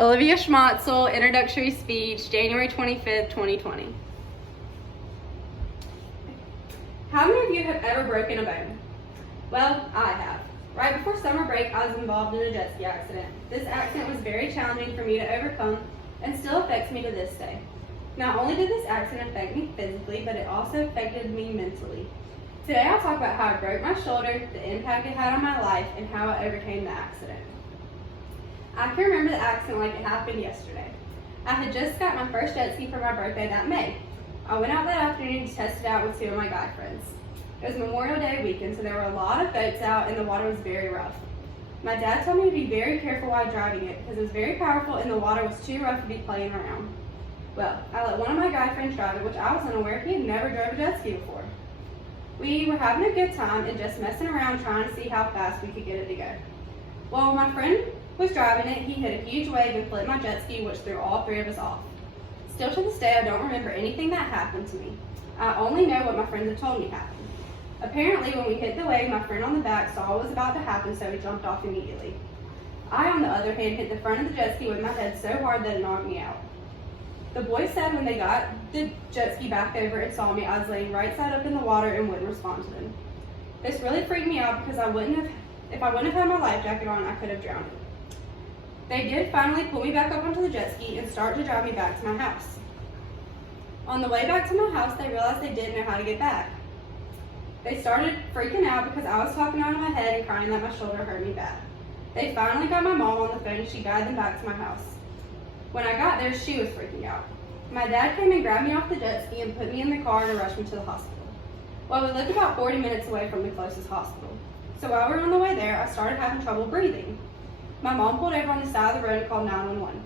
Olivia Schmatzel, Introductory Speech, January 25th, 2020. How many of you have ever broken a bone? Well, I have. Right before summer break, I was involved in a jet ski accident. This accident was very challenging for me to overcome and still affects me to this day. Not only did this accident affect me physically, but it also affected me mentally. Today I'll talk about how I broke my shoulder, the impact it had on my life, and how I overcame the accident. I can remember the accident like it happened yesterday. I had just got my first jet ski for my birthday that May. I went out that afternoon to test it out with two of my guy friends. It was Memorial Day weekend, so there were a lot of boats out and the water was very rough. My dad told me to be very careful while driving it because it was very powerful and the water was too rough to be playing around. Well, I let one of my guy friends drive it, which I was unaware he had never drove a jet ski before. We were having a good time and just messing around trying to see how fast we could get it to go. While my friend was driving it, he hit a huge wave and flipped my jet ski, which threw all three of us off. Still to this day, I don't remember anything that happened to me. I only know what my friends had told me happened. Apparently, when we hit the wave, my friend on the back saw what was about to happen, so he jumped off immediately. I, on the other hand, hit the front of the jet ski with my head so hard that it knocked me out. The boys said when they got the jet ski back over and saw me, I was laying right side up in the water and wouldn't respond to them. This really freaked me out because if I wouldn't have had my life jacket on, I could have drowned. They did finally pull me back up onto the jet ski and start to drive me back to my house. On the way back to my house, they realized they didn't know how to get back. They started freaking out because I was talking out of my head and crying that my shoulder hurt me bad. They finally got my mom on the phone and she guided them back to my house. When I got there, she was freaking out. My dad came and grabbed me off the jet ski and put me in the car to rush me to the hospital. Well, we lived about 40 minutes away from the closest hospital. So while we were on the way there, I started having trouble breathing. My mom pulled over on the side of the road and called 911.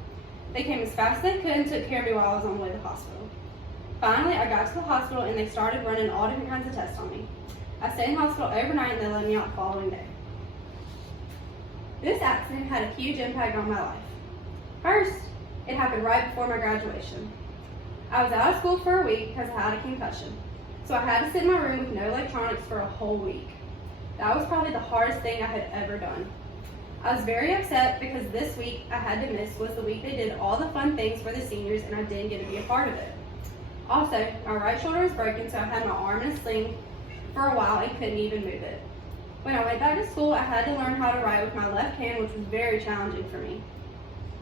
They came as fast as they could and took care of me while I was on the way to the hospital. Finally, I got to the hospital and they started running all different kinds of tests on me. I stayed in the hospital overnight and they let me out the following day. This accident had a huge impact on my life. First, it happened right before my graduation. I was out of school for a week because I had a concussion, so I had to sit in my room with no electronics for a whole week. That was probably the hardest thing I had ever done. I was very upset because this week I had to miss was the week they did all the fun things for the seniors and I didn't get to be a part of it. Also, my right shoulder was broken, so I had my arm in a sling for a while and couldn't even move it. When I went back to school, I had to learn how to write with my left hand, which was very challenging for me.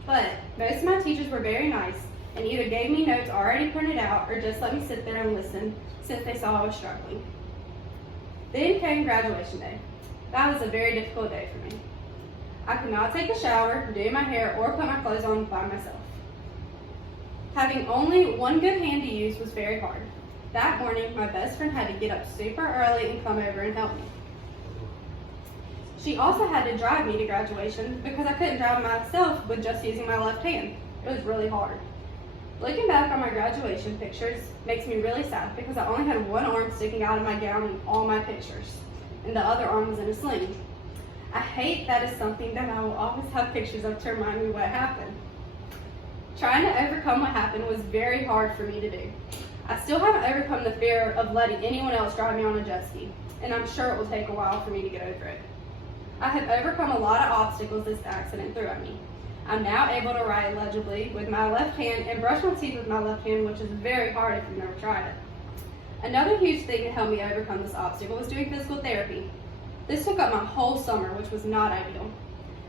But most of my teachers were very nice and either gave me notes already printed out or just let me sit there and listen since they saw I was struggling. Then came graduation day. That was a very difficult day for me. I could not take a shower, do my hair, or put my clothes on by myself. Having only one good hand to use was very hard. That morning, my best friend had to get up super early and come over and help me. She also had to drive me to graduation because I couldn't drive myself with just using my left hand. It was really hard. Looking back on my graduation pictures makes me really sad because I only had one arm sticking out of my gown in all my pictures, and the other arm was in a sling. I hate that is something that I will always have pictures of to remind me what happened. Trying to overcome what happened was very hard for me to do. I still haven't overcome the fear of letting anyone else drive me on a jet ski, and I'm sure it will take a while for me to get over it. I have overcome a lot of obstacles this accident threw at me. I'm now able to write legibly with my left hand and brush my teeth with my left hand, which is very hard if you've never tried it. Another huge thing that helped me overcome this obstacle was doing physical therapy. This took up my whole summer, which was not ideal.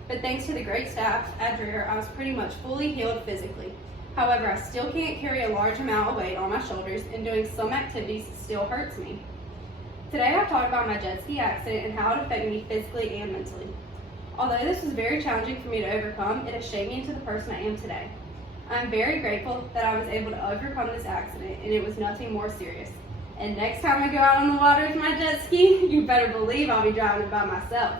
But thanks to the great staff at Dreher, I was pretty much fully healed physically. However, I still can't carry a large amount of weight on my shoulders, and doing some activities still hurts me. Today I've talked about my jet ski accident and how it affected me physically and mentally. Although this was very challenging for me to overcome, it has shaped me into the person I am today. I am very grateful that I was able to overcome this accident and it was nothing more serious. And next time I go out on the water with my jet ski, you better believe I'll be driving it by myself.